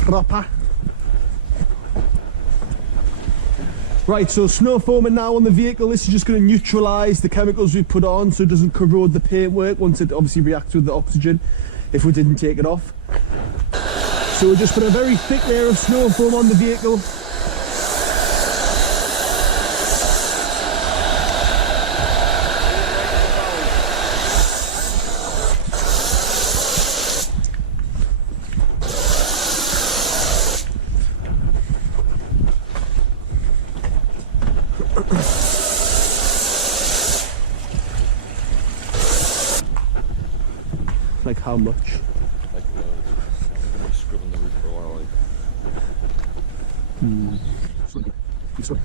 proper. Right, so snow foaming now on the vehicle. This is just going to neutralise the chemicals we put on so it doesn't corrode the paintwork once it obviously reacts with the oxygen if we didn't take it off. So we'll just put a very thick layer of snow foam on the vehicle. Like how much? Like loads. I'm gonna be scrubbing the roof for a while. Like. This way.